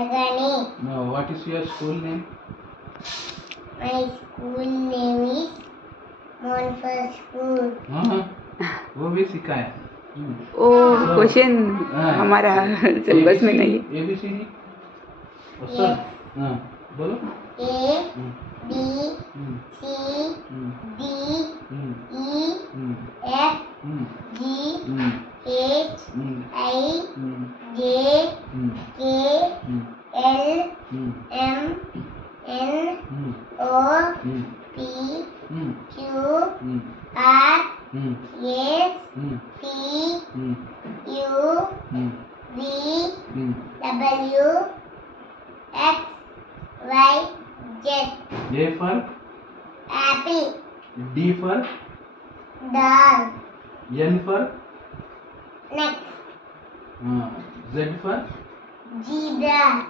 Ragani. What is your school name? My school name is Montfort School. हाँ वो भी सिखाया ओ क्वेश्चन हमारा सिलेबस में नहीं है। ABCD Yes. हाँ बोलो A B C D E F G H I J K L M N O P Q R S T U V W X Y Z. A for Apple. D for Dog. N for Next. Z for Zebra.